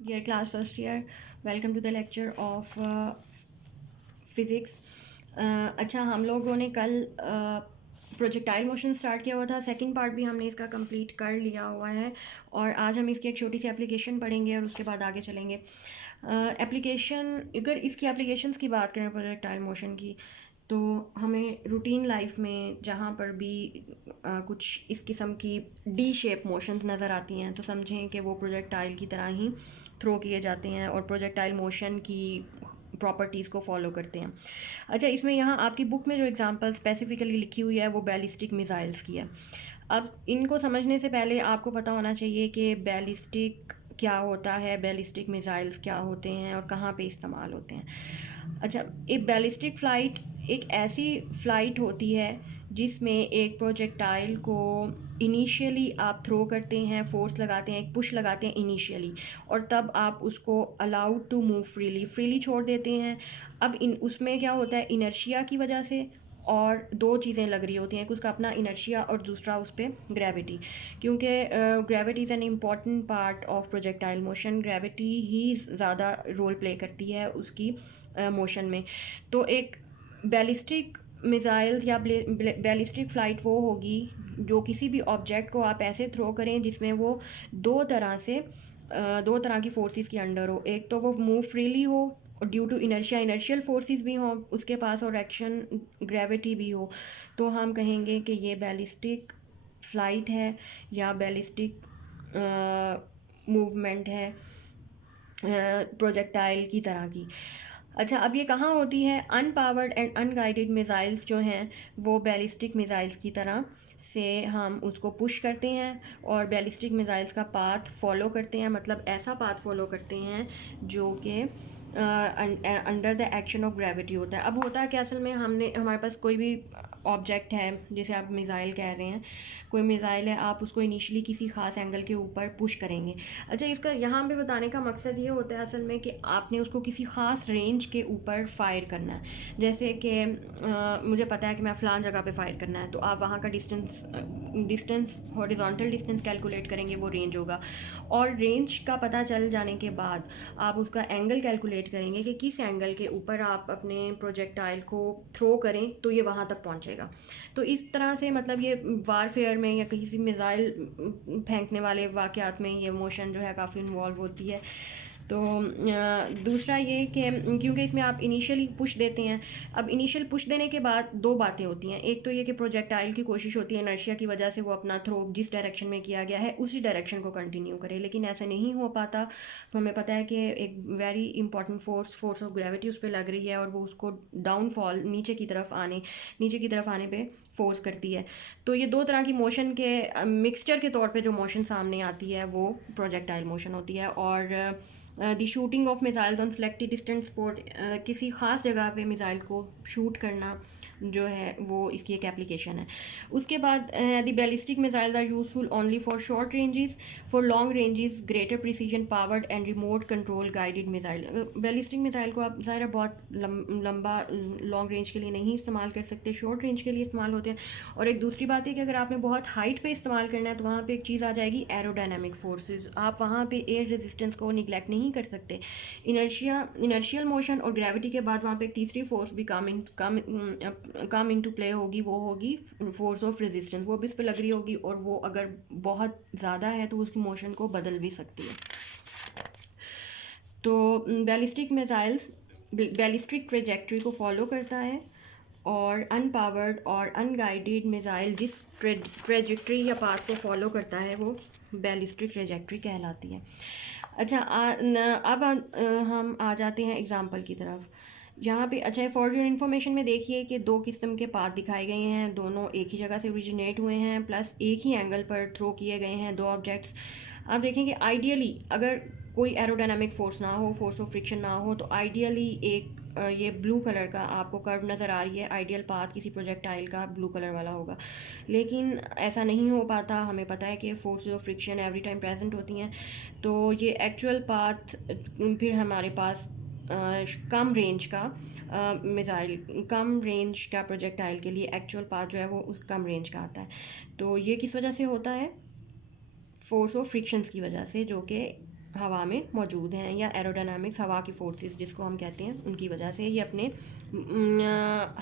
Dear class first year, welcome to the lecture of physics. अच्छा, हम लोगों ने कल प्रोजेक्टाइल मोशन स्टार्ट किया हुआ था। सेकंड पार्ट भी हमने इसका कंप्लीट कर लिया हुआ है और आज हम इसकी एक छोटी सी एप्लीकेशन पढ़ेंगे और उसके बाद आगे चलेंगे। एप्लीकेशन, अगर इसकी एप्लीकेशंस की बात करें प्रोजेक्टाइल मोशन की, तो हमें रूटीन लाइफ में जहाँ पर भी कुछ इस किस्म की डी शेप मोशंस नज़र आती हैं तो समझें कि वो प्रोजेक्टाइल की तरह ही थ्रो किए जाते हैं और प्रोजेक्टाइल मोशन की प्रॉपर्टीज़ को फॉलो करते हैं। अच्छा, इसमें यहाँ आपकी बुक में जो एग्जांपल स्पेसिफिकली लिखी हुई है वो बैलिस्टिक मिसाइल्स की है। अब इनको समझने से पहले आपको पता होना चाहिए कि बैलिस्टिक क्या होता है, बैलिस्टिक मिसाइल्स क्या होते हैं और कहाँ पे इस्तेमाल होते हैं। अच्छा, एक बैलिस्टिक फ़्लाइट एक ऐसी फ़्लाइट होती है जिसमें एक प्रोजेक्टाइल को इनिशियली आप थ्रो करते हैं, फोर्स लगाते हैं, एक पुश लगाते हैं इनिशियली, और तब आप उसको अलाउड टू मूव फ्रीली छोड़ देते हैं। अब इन उसमें क्या होता है, इनर्शिया की वजह से और दो चीज़ें लग रही होती हैं, कि उसका अपना इनर्शिया और दूसरा उस पर ग्रेविटी, क्योंकि gravity is an important part of projectile motion. Gravity ही ज़्यादा रोल प्ले करती है उसकी मोशन में। तो एक बैलिस्टिक मिसाइल या बैलिस्टिक फ़्लाइट वो होगी जो किसी भी ऑब्जेक्ट को आप ऐसे थ्रो करें जिसमें वो दो तरह की फोर्सेस के अंडर हो। एक तो वो मूव फ्रीली हो और ड्यू टू इनर्शियल फोर्सेस भी हों उसके पास, और एक्शन ग्रेविटी भी हो। तो हम कहेंगे कि ये बैलिस्टिक फ़्लाइट है या बैलिस्टिक मूवमेंट है प्रोजेक्टाइल की तरह की। अच्छा, अब ये कहाँ होती है? अनपावर्ड एंड अनगाइडेड मिसाइल्स जो हैं वो बैलिस्टिक मिसाइल्स की तरह से हम उसको पुश करते हैं और बैलिस्टिक मिसाइल्स का पाथ फॉलो करते हैं, मतलब ऐसा पाथ फॉलो करते हैं जो कि under the action of gravity होता है। अब होता है कि असल में हमारे पास कोई भी ऑब्जेक्ट है, जैसे आप मिसाइल कह रहे हैं, कोई मिसाइल है, आप उसको इनिशियली किसी ख़ास एंगल के ऊपर पुश करेंगे। अच्छा, इसका यहाँ पे बताने का मकसद ये होता है असल में कि आपने उसको किसी ख़ास रेंज के ऊपर फ़ायर करना है। जैसे कि मुझे पता है कि मैं फ़लान जगह पे फ़ायर करना है, तो आप वहाँ का डिस्टेंस हॉरिजॉन्टल डिस्टेंस कैलकुलेट करेंगे, वो रेंज होगा। और रेंज का पता चल जाने के बाद आप उसका एंगल कैलकुलेट करेंगे कि किस एंगल के ऊपर आप अपने प्रोजेक्टाइल को थ्रो करें तो ये वहाँ तक पहुँचेगा। तो इस तरह से मतलब ये वारफेयर में या किसी मिसाइल फेंकने वाले वाक़यात में ये मोशन जो है काफ़ी इन्वॉल्व होती है। तो दूसरा ये कि क्योंकि इसमें आप इनिशियली पुश देते हैं। अब इनिशियल पुश देने के बाद दो बातें होती हैं। एक तो ये कि प्रोजेक्टाइल की कोशिश होती है इनर्शिया की वजह से वो अपना थ्रो जिस डायरेक्शन में किया गया है उसी डायरेक्शन को कंटिन्यू करे, लेकिन ऐसा नहीं हो पाता। तो हमें पता है कि एक very important force of gravity उस पर लग रही है और वो उसको डाउनफॉल नीचे की तरफ आने पे फोर्स करती है। तो ये दो तरह की मोशन के मिक्सचर के तौर पे जो मोशन सामने आती है वो प्रोजेक्टाइल मोशन होती है। और the shooting of missiles on selected distance spot, किसी ख़ास जगह पे मिसाइल को शूट करना जो है वो इसकी एक एप्लीकेशन है। उसके बाद the ballistic missiles are useful only for short ranges, for long ranges greater precision powered and remote control guided missile. Ballistic missile को आप ज़ाहिर बहुत लंबा लॉन्ग रेंज के लिए नहीं इस्तेमाल कर सकते, शॉर्ट रेंज के लिए इस्तेमाल होते हैं। और एक दूसरी बात है कि अगर आपने बहुत हाइट पे इस्तेमाल करना है तो वहाँ पे एक चीज़ आ जाएगी, एरोडायनामिक फोर्सेस। आप वहाँ पे एयर रेजिस्टेंस को निगलेक्ट नहीं कर सकते। इनर्शियल मोशन और ग्रेविटी के बाद वहाँ पे एक तीसरी फोर्स भी कम इन टू प्ले होगी, वो होगी फोर्स ऑफ रेजिस्टेंस। वो भी इस पर लग रही होगी और वो अगर बहुत ज़्यादा है तो उसकी मोशन को बदल भी सकती है। तो बैलिस्टिक ट्रेजेक्ट्री को फॉलो करता है और अनपावर्ड और अनगाइडेड मिसाइल जिस ट्रेजेक्ट्री या पाथ को फॉलो करता है वो बैलिस्टिक ट्रेजेक्ट्री कहलाती है। अच्छा, अब हम आ जाते हैं एग्जांपल की तरफ। यहाँ पे अच्छा, फॉर योर इन्फॉर्मेशन में देखिए कि दो किस्म के पाथ दिखाए गए हैं, दोनों एक ही जगह से ओरिजिनेट हुए हैं, प्लस एक ही एंगल पर थ्रो किए गए हैं दो ऑब्जेक्ट्स। आप देखेंगे आइडियली अगर कोई एरोडायनामिक फोर्स ना हो, फोर्स ऑफ फ्रिक्शन ना हो, तो आइडियली एक ये ब्लू कलर का आपको कर्व नज़र आ रही है, आइडियल पाथ किसी प्रोजेक्टाइल का ब्लू कलर वाला होगा। लेकिन ऐसा नहीं हो पाता। हमें पता है कि force of friction every time present होती हैं। तो ये एक्चुअल पाथ फिर हमारे पास कम रेंज का कम रेंज का प्रोजेक्टाइल के लिए एक्चुअल पाथ जो है वो उस कम रेंज का आता है। तो ये किस वजह से होता है? फोर्स ऑफ फ्रिक्शंस की वजह से, जो कि हवा में मौजूद हैं, या एरोडायनामिक्स हवा की फोर्सेस जिसको हम कहते हैं, उनकी वजह से ये अपने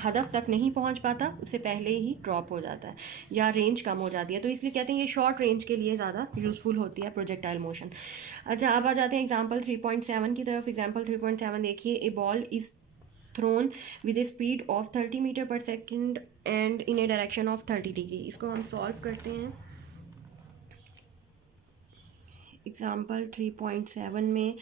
हदफ तक नहीं पहुंच पाता, उससे पहले ही ड्रॉप हो जाता है या रेंज कम हो जाती है। तो इसलिए कहते हैं ये शॉर्ट रेंज के लिए ज़्यादा यूज़फुल होती है प्रोजेक्टाइल मोशन। अच्छा, अब आ जाते हैं एग्जाम्पल 3.7 की तरफ। एग्जाम्पल 3.7 देखिए, a ball is thrown with a speed of 30 metre per second and in a direction of 30 degree. इसको हम सॉल्व करते हैं। एग्जाम्पल 3.7 में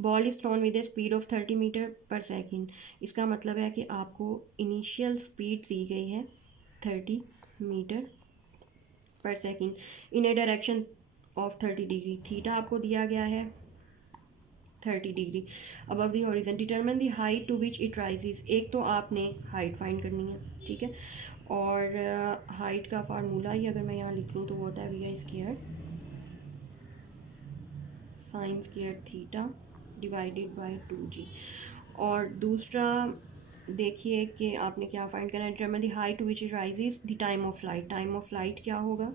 ball is thrown with a speed of 30 metre per second. इसका मतलब है कि आपको इनिशियल स्पीड दी गई है 30 metre per second in a direction of 30 degree. Theta आपको दिया गया है 30 degree above the horizon. Determine the height to which it rises. एक तो आपने हाइट फाइंड करनी है, ठीक है, और हाइट का फार्मूला ही अगर मैं यहाँ लिख लूँ तो वो होता है V I square sine square theta divided by 2g। और दूसरा देखिए कि आपने क्या फाइंड करना है, determine the height to which it rises the time of flight. Time of flight क्या होगा,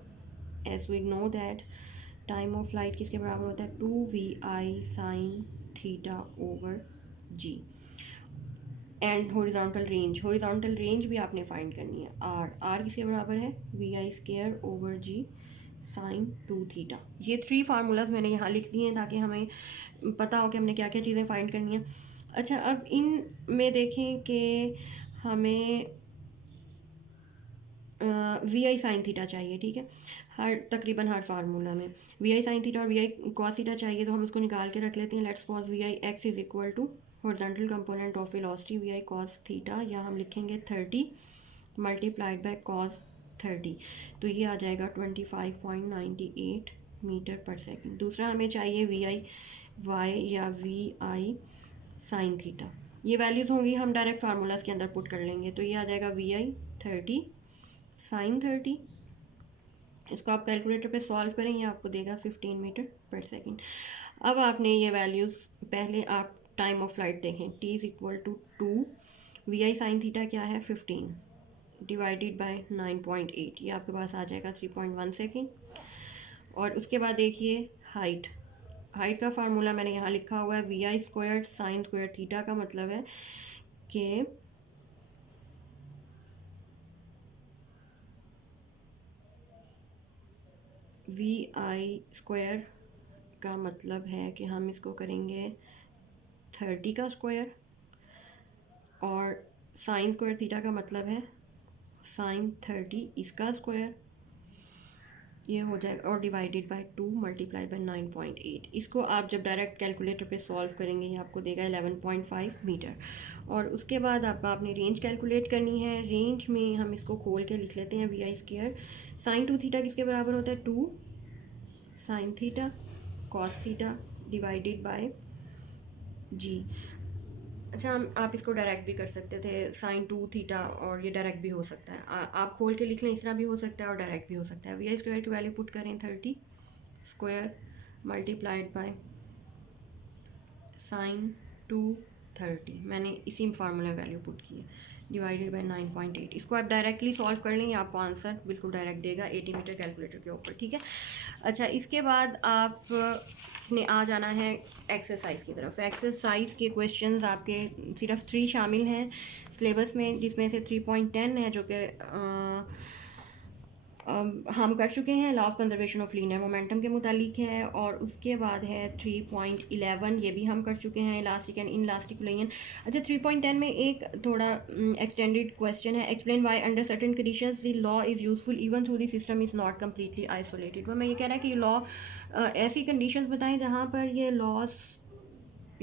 as we know that time of flight किसके बराबर होता है, 2vi sine theta over g। And horizontal range, horizontal range भी आपने find करनी है, आर किसके बराबर है, वी आई square over G sine 2 theta. ये 3 फार्मूलाज मैंने यहाँ लिख दिए हैं ताकि हमें पता हो कि हमने क्या क्या चीज़ें फाइंड करनी है। अच्छा, अब इन में देखें कि हमें वी आई साइन थीटा चाहिए, ठीक है, तकरीबन हर फार्मूला में वी आई साइन थीटा और वी आई कॉस थीटा चाहिए, तो हम उसको निकाल के रख लेते हैं। Let's suppose V I X is equal to horizontal component of velocity V I cos theta, या हम लिखेंगे 30 मल्टीप्लाइड बाय कॉस 30, तो ये आ जाएगा 25.98 मीटर पर सेकेंड। दूसरा हमें चाहिए वी आई वाई या वी आई साइन थीटा। ये वैल्यूज़ होंगी, हम डायरेक्ट फार्मूलाज के अंदर पुट कर लेंगे, तो ये आ जाएगा वी आई 30 साइन 30। इसको आप कैलकुलेटर पे सॉल्व करें, ये आपको देगा 15 मीटर पर सेकेंड। अब आपने ये वैल्यूज़, पहले आप टाइम ऑफ फ्लाइट देखें, T is equal to 2, V I sine theta क्या है 15 डिवाइडेड बाय 9.8, ये आपके पास आ जाएगा 3.1 सेकेंड। और उसके बाद देखिए हाइट, हाइट का फार्मूला मैंने यहाँ लिखा हुआ है वी आई स्क्वायर साइन स्क्वायर थीटा, का मतलब है कि वी आई स्क्वायर का मतलब है कि हम इसको करेंगे 30 का स्क्वायर, और साइन स्क्वायर थीटा का मतलब है साइन 30 इसका स्क्वायर, ये हो जाएगा, और डिवाइडेड बाय 2 मल्टीप्लाई बाय 9.8। इसको आप जब डायरेक्ट कैलकुलेटर पे सॉल्व करेंगे ये आपको देगा 11.5 मीटर। और उसके बाद आपने रेंज कैलकुलेट करनी है। रेंज में हम इसको खोल के लिख लेते हैं वी आई स्क्वायर साइन 2 थीटा किसके बराबर होता है, 2 sine theta cos theta divided by g. अच्छा, हम आप इसको डायरेक्ट भी कर सकते थे साइन 2 थीटा, और ये डायरेक्ट भी हो सकता है, आप खोल के लिख लें, इस तरह भी हो सकता है और डायरेक्ट भी हो सकता है। वी आई स्क्वायर की वैल्यू पुट करें 30 स्क्वायर मल्टीप्लाइड बाय साइन 2 30, मैंने इसी फार्मूला वैल्यू पुट की है, डिवाइडेड बाय 9.8। इसको आप डायरेक्टली सॉल्व कर लें, आपको आंसर बिल्कुल डायरेक्ट देगा 80 मीटर कैलकुलेटर के ऊपर, ठीक है। अच्छा, इसके बाद आप ने आ जाना है एक्सरसाइज की तरफ। एक्सरसाइज के क्वेश्चंस आपके सिर्फ 3 शामिल हैं सिलेबस में, जिसमें से 3.10 है जो कि हम कर चुके हैं, law of conservation of linear momentum के मुतालिक है। और उसके बाद है 3.11, ये भी हम कर चुके हैं, इलास्टिक एंड इनलास्टिक प्लेन। अच्छा, 3.10 में एक थोड़ा एक्सटेंडेड क्वेश्चन है, explain why under certain conditions the law is useful even through the system is not completely isolated. वो मैं ये कह रहा है कि ये लॉ ऐसी कंडीशंस बताएं जहाँ पर ये laws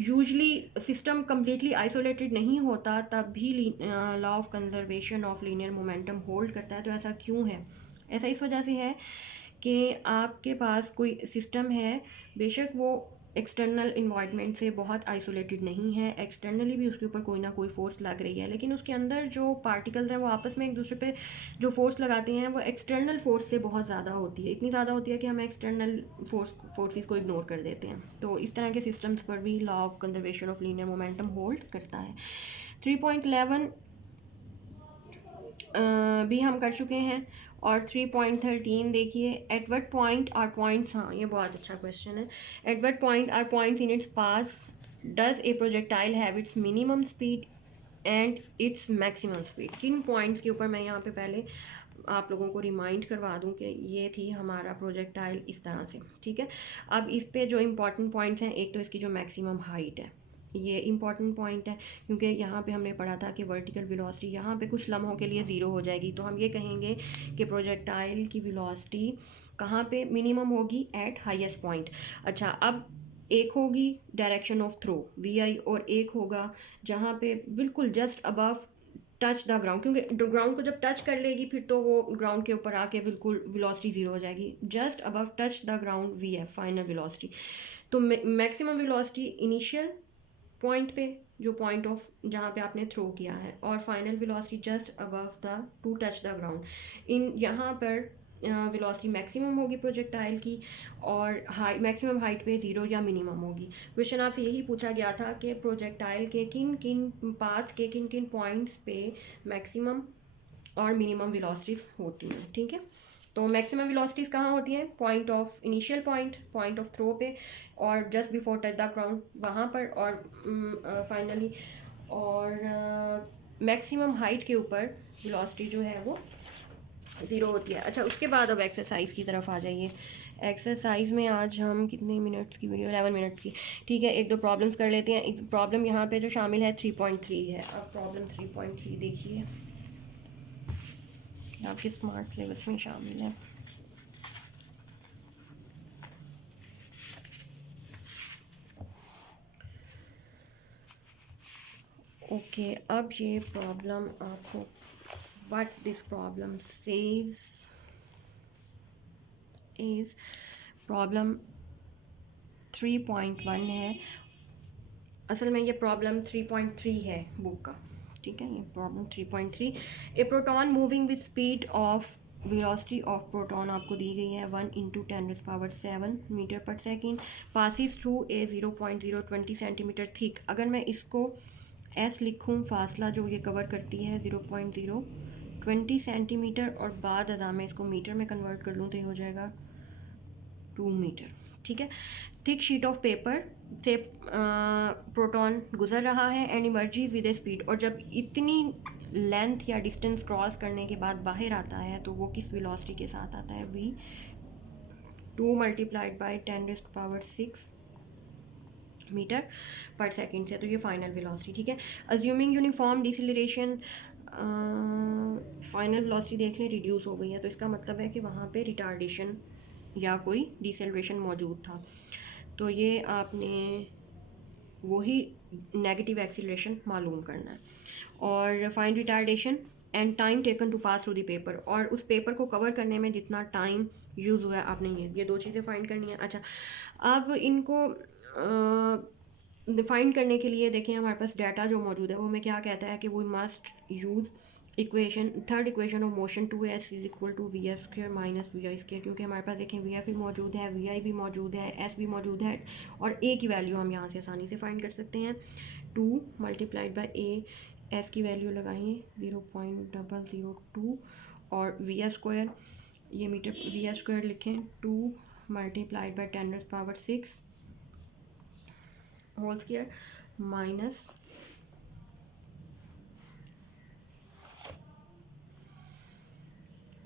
usually system completely isolated नहीं होता, तब भी law of conservation of linear momentum hold करता है। तो ऐसा क्यों है? ऐसा इस वजह से है कि आपके पास कोई सिस्टम है, बेशक वो एक्सटर्नल इन्वायरमेंट से बहुत आइसोलेटेड नहीं है, एक्सटर्नली भी उसके ऊपर कोई ना कोई फोर्स लग रही है, लेकिन उसके अंदर जो पार्टिकल्स हैं वो आपस में एक दूसरे पे जो फोर्स लगाते हैं वो एक्सटर्नल फोर्स से बहुत ज़्यादा होती है, इतनी ज़्यादा होती है कि हम एक्सटर्नल फोर्सेस को इग्नोर कर देते हैं। तो इस तरह के सिस्टम्स पर भी law of conservation of linear momentum hold करता है। 3.11 भी हम कर चुके हैं, और 3.13 देखिए, at what point are points, हाँ ये बहुत अच्छा क्वेश्चन है, at what point are points in its path does a projectile have its minimum speed and its maximum speed. किन पॉइंट्स के ऊपर, मैं यहाँ पे पहले आप लोगों को रिमाइंड करवा दूं कि ये थी हमारा प्रोजेक्टाइल इस तरह से, ठीक है। अब इस पे जो इम्पॉर्टेंट पॉइंट्स हैं, एक तो इसकी जो मैक्सिमम हाइट है, ये इंपॉर्टेंट पॉइंट है, क्योंकि यहाँ पे हमने पढ़ा था कि वर्टिकल वेलोसिटी यहाँ पे कुछ लम्हों के लिए ज़ीरो हो जाएगी, तो हम ये कहेंगे कि प्रोजेक्टाइल की वेलोसिटी कहाँ पे मिनिमम होगी, एट हाईएस्ट पॉइंट। अच्छा, अब एक होगी डायरेक्शन ऑफ थ्रो VI, और एक होगा जहाँ पे बिल्कुल just above touch the ground, क्योंकि ग्राउंड को जब टच कर लेगी फिर तो वो ग्राउंड के ऊपर आके बिल्कुल वेलोसिटी ज़ीरो हो जाएगी। Just above touch the ground VF final velocity. तो मैक्सिमम वेलोसिटी इनिशियल पॉइंट पे, जो पॉइंट ऑफ जहाँ पे आपने थ्रो किया है, और final velocity just above the to touch the ground. इन यहाँ पर वेलोसिटी मैक्सिमम होगी प्रोजेक्टाइल की, और मैक्सिमम हाइट पे ज़ीरो या मिनिमम होगी। क्वेश्चन आपसे यही पूछा गया था कि प्रोजेक्टाइल के किन किन पाथ के किन किन पॉइंट्स पे मैक्सिमम और मिनिमम वेलोसिटीज होती हैं, ठीक है। तो मैक्सिमम वेलोसिटीज़ कहाँ होती हैं, point of initial point of throw पे, और just before touch the ground वहाँ पर, और फाइनली और मैक्सिमम हाइट के ऊपर वेलोसिटी जो है वो ज़ीरो होती है। अच्छा, उसके बाद अब एक्सरसाइज की तरफ आ जाइए। एक्सरसाइज में आज हम कितने मिनट्स की वीडियो, 11 मिनट की, ठीक है। एक दो प्रॉब्लम्स कर लेते हैं। एक प्रॉब्लम यहाँ पे जो शामिल है 3.3 है। अब प्रॉब्लम 3.3 देखिए, आपके स्मार्ट सिलेबस में शामिल है। ओके, अब ये प्रॉब्लम आपको, what this problem says is problem 3.1 है। असल में ये प्रॉब्लम 3.3 है बुक का, ठीक है। ये problem 3.3, A proton moving with speed of velocity of proton आपको दी गई है 1 × 10⁷ metre per second, passes through a 0.020 centimetre thick. अगर मैं इसको एस लिखूँ, फासला जो ये कवर करती है 0.020 सेंटीमीटर, और बाद अज़ा में इसको मीटर में कन्वर्ट कर लूँ तो ये हो जाएगा 2 मीटर, ठीक है। थिक शीट ऑफ पेपर से प्रोटॉन गुजर रहा है एंड इमर्जीज विद ए स्पीड, और जब इतनी लेंथ या डिस्टेंस क्रॉस करने के बाद बाहर आता है तो वो किस वेलोसिटी के साथ आता है, V2 × 10⁶ मीटर पर सेकेंड से। तो ये फाइनल वेलोसिटी, ठीक है। Assuming uniform deceleration, final velocity देख लें रिड्यूस हो गई है, तो इसका मतलब है कि वहाँ पे रिटार्डेशन या कोई डिसेलरेशन मौजूद था। तो ये आपने वही नेगेटिव एक्सीलरेशन मालूम करना है, और find retardation and time taken to pass through the paper, और उस पेपर को कवर करने में जितना टाइम यूज़ हुआ है आपने ये दो चीज़ें फाइंड करनी है। अच्छा, अब इनको फाइंड करने के लिए देखें, हमारे पास डाटा जो मौजूद है वो हमें क्या कहता है कि we must use equation, third equation of motion 2s = VF² - VI², क्योंकि हमारे पास देखें VF भी मौजूद है, VI भी मौजूद है, S भी मौजूद है, और A की वैल्यू हम यहाँ से आसानी से फाइंड कर सकते हैं। 2 × A, S की वैल्यू लगाएंगे 0.002, और VF² ये मीटर, VF² लिखें 2 × 10⁶ होल स्क्वायर माइनस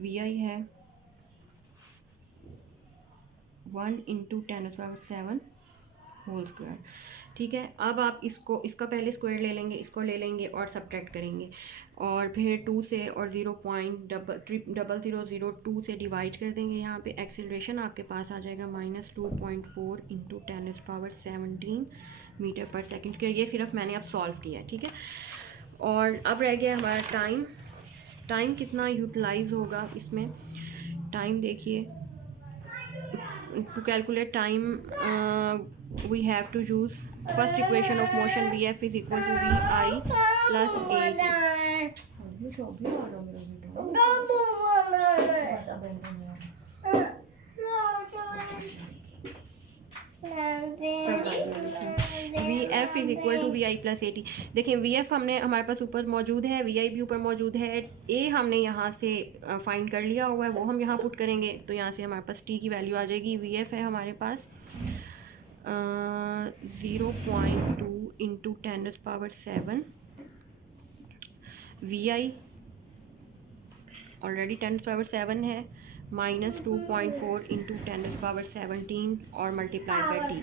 VI है 1 × 10⁷ होल स्क्वायर, ठीक है। अब आप इसका पहले स्क्वायर ले लेंगे, इसको ले लेंगे और सब्ट्रैक्ट करेंगे, और फिर 2 से और 0.0002 से डिवाइड कर देंगे। यहाँ पे एक्सीलरेशन आपके पास आ जाएगा -2.4 × 10⁻17 मीटर पर सेकेंड स्क्वायर। ये सिर्फ मैंने अब सॉल्व किया है, ठीक है। और अब रह गया हमारा टाइम कितना यूटिलाइज होगा इसमें। टाइम देखिए, to calculate time we have to use first equation of motion VF is equal to VI plus AT। VF F is equal to V I plus A T. देखिए V F हमने हमारे पास ऊपर मौजूद है, V आई भी ऊपर मौजूद है, ए हमने यहाँ से फाइंड कर लिया हुआ है, वो हम यहाँ पुट करेंगे तो यहाँ से हमारे पास टी की वैल्यू आ जाएगी। वी एफ है हमारे पास 0.2 इंटू 10⁻⁷, वी आई ऑलरेडी 10⁻⁷ है, -2.4 इंटू 10⁻⁷ और मल्टीप्लाइड बाई टी।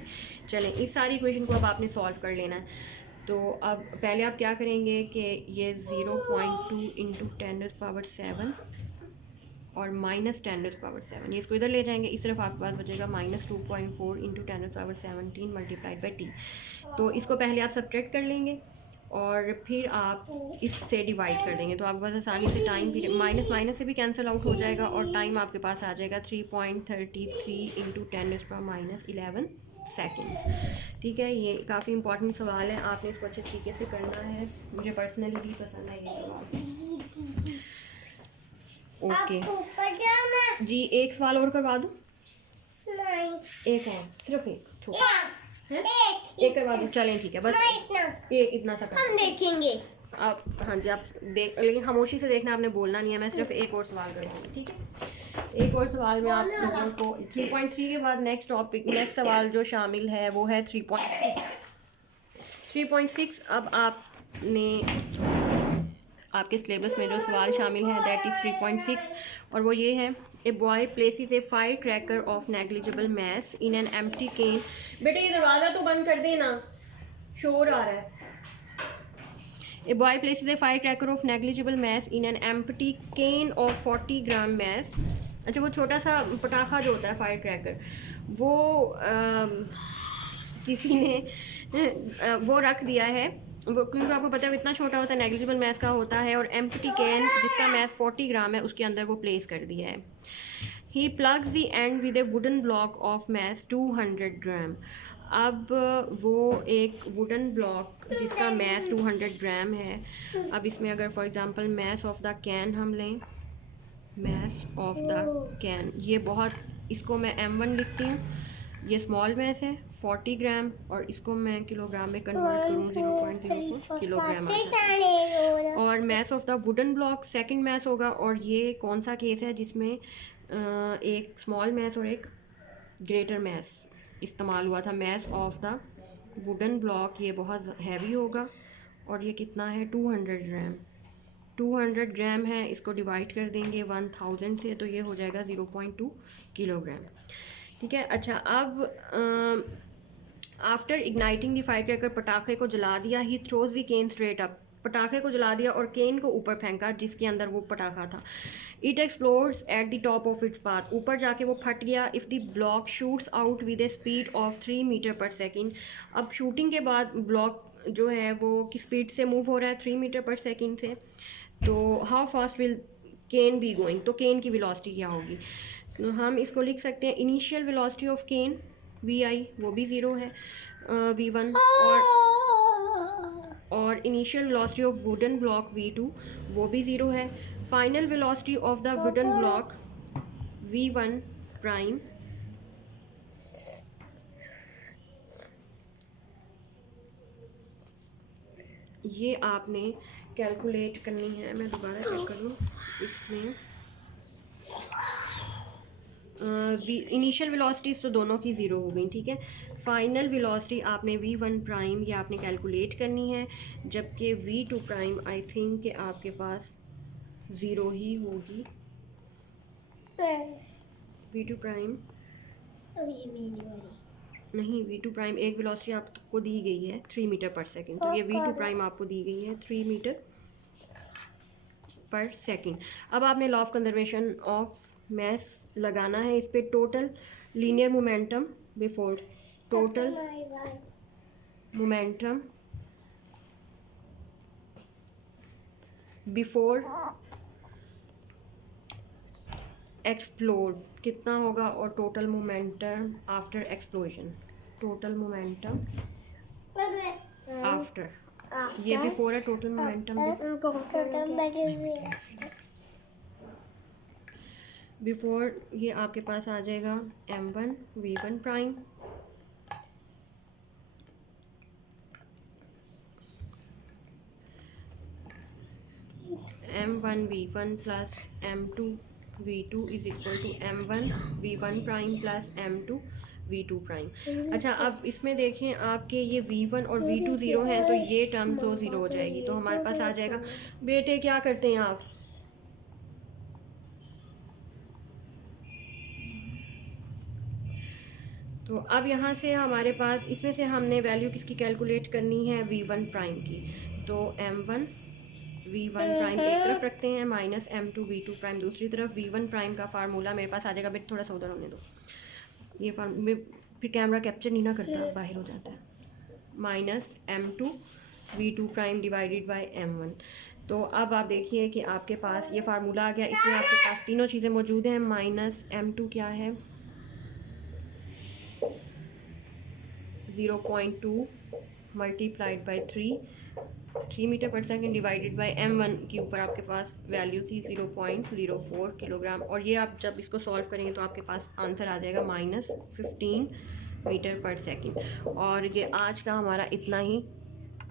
चलें इस सारी इक्वेशन को अब आपने सॉल्व कर लेना है। तो अब पहले आप क्या करेंगे कि ये 0.2 इंटू 10⁻⁷ और -10⁻⁷, ये इसको इधर ले जाएंगे, इस तरफ आपके पास बचेगा -2.4 इंटू 10⁻⁷ मल्टीप्लाइड बाई टी। तो इसको पहले आप सब्ट्रैक्ट कर लेंगे और फिर आप इससे डिवाइड कर देंगे, तो आपके पास आसानी से टाइम भी माइनस माइनस से भी कैंसिल आउट हो जाएगा और टाइम आपके पास आ जाएगा 3.33 इंटू 10⁻⁻11 सेकेंड्स। ठीक है, ये काफ़ी इंपॉर्टेंट सवाल है, आपने इसको अच्छे तरीके से करना है, मुझे पर्सनली भी पसंद है ये सवाल। ओके जी, एक सवाल और करवा दूँ? नहीं, एक और, सिर्फ एक छोटा है, एक करवा दूँ? चलें ठीक है, बस इतना सा हम देखेंगे आप। हाँ जी, आप देख, लेकिन खामोशी से देखना, आपने बोलना नहीं है। मैं सिर्फ एक और सवाल करूँगी, ठीक है? एक और सवाल में आप लोगों को 3.3 के बाद नेक्स्ट सवाल जो शामिल है वो है 3.6। अब आपने आपके सिलेबस में जो सवाल शामिल है दैट इज़ 3.6 और वो ये है, a boy places a fire cracker of negligible mass in an empty can. बेटे ये दरवाज़ा तो बंद कर देना, शोर आ रहा है। A boy places a fire cracker of negligible mass in an empty can of 40 gram mass. अच्छा, वो छोटा सा पटाखा जो होता है फायर क्रैकर, वो किसी ने वो रख दिया है, वो क्योंकि आपको पता है इतना छोटा होता है, नेग्लिजिबल मैस का होता है, और एम्प्टी कैन जिसका मैस 40 ग्राम है उसके अंदर वो प्लेस कर दिया है। He plugs the end with a wooden block of mass 200 gram. अब वो एक वुडन ब्लॉक जिसका मैस 200 ग्राम है, अब इसमें अगर for example mass of the can हम लें, मैस ऑफ द कैन, ये बहुत, इसको मैं m1 लिखती हूँ, ये स्मॉल मैस है 40 ग्राम, और इसको मैं किलोग्राम में कन्वर्ट करूँ 0.04 किलोग्राम और mass of the wooden block second mass होगा। और ये कौन सा केस है जिसमें एक स्मॉल मैस और एक ग्रेटर मैस इस्तेमाल हुआ था। Mess of the wooden block ये बहुत हैवी होगा और ये कितना है 200 ग्राम। 200 ग्राम है, इसको डिवाइड कर देंगे 1000 से, तो ये हो जाएगा 0.2 किलोग्राम। ठीक है, अच्छा, अब after igniting the fire cracker, पटाखे को जला दिया, he throws the can straight up, पटाखे को जला दिया और केन को ऊपर फेंका जिसके अंदर वो पटाखा था। It explodes at the top of its path, ऊपर जाके वो फट गया। If the block shoots out with a speed of 3 metre per second, अब शूटिंग के बाद ब्लॉक जो है वो किस स्पीड से मूव हो रहा है, 3 मीटर पर सेकेंड से, तो how fast will can be going, तो केन की वेलोसिटी क्या होगी। तो हम इसको लिख सकते हैं initial velocity of can V I, वो भी ज़ीरो है, v1, और initial velocity of wooden block v2, वो भी ज़ीरो है। Final velocity of the wooden block v1 prime, ये आपने कैलकुलेट करनी है। मैं दोबारा चेक कर लूँ इसमें, इनिशियल वेलोसिटीज़ तो दोनों की ज़ीरो हो गई, ठीक है। फाइनल वेलोसिटी आपने v1 प्राइम ये आपने कैलकुलेट करनी है, जबकि v2 प्राइम आई थिंक कि आपके पास ज़ीरो ही होगी। v2 प्राइम नहीं, v2 प्राइम एक वेलोसिटी आपको दी गई है 3 मीटर पर सेकेंड, तो ये v2 प्राइम आपको दी गई है 3 मीटर पर सेकेंड। अब आपने law of conservation of mass लगाना है इस पे, total linear momentum before, total momentum before explode कितना होगा, और total momentum after explosion, total momentum after, ये बिफोर है, टोटल मोमेंटम बिफोर, ये आपके पास आ जाएगा m1 v1 prime m1v1 plus m2v2 is equal to m1v1 prime plus m2v2 prime. अच्छा, अब इसमें देखें आपके ये v1 और v2 ज़ीरो हैं, तो ये टर्म तो ज़ीरो हो जाएगी, तो हमारे पास आ जाएगा। बेटे क्या करते हैं आप? तो अब यहाँ से हमारे पास इसमें से हमने वैल्यू किसकी कैलकुलेट करनी है? v1 प्राइम की। तो m1 v1 प्राइम एक तरफ रखते हैं, माइनस m2v2 प्राइम दूसरी तरफ। v1 प्राइम का फार्मूला मेरे पास आ जाएगा, बेटे थोड़ा सा उधर होने दो, ये फिर कैमरा कैप्चर नहीं ना करता, बाहर हो जाता है। Minus m2v2 prime divided by m1। तो अब आप देखिए कि आपके पास ये फार्मूला आ गया, इसमें आपके पास तीनों चीज़ें मौजूद हैं। माइनस m2 क्या है? 0.2 multiplied by 3 metre per second divided by m1 के ऊपर आपके पास वैल्यू थी 0.04 किलोग्राम। और ये आप जब इसको सॉल्व करेंगे तो आपके पास आंसर आ जाएगा -15 मीटर पर सेकेंड। और ये आज का हमारा इतना ही।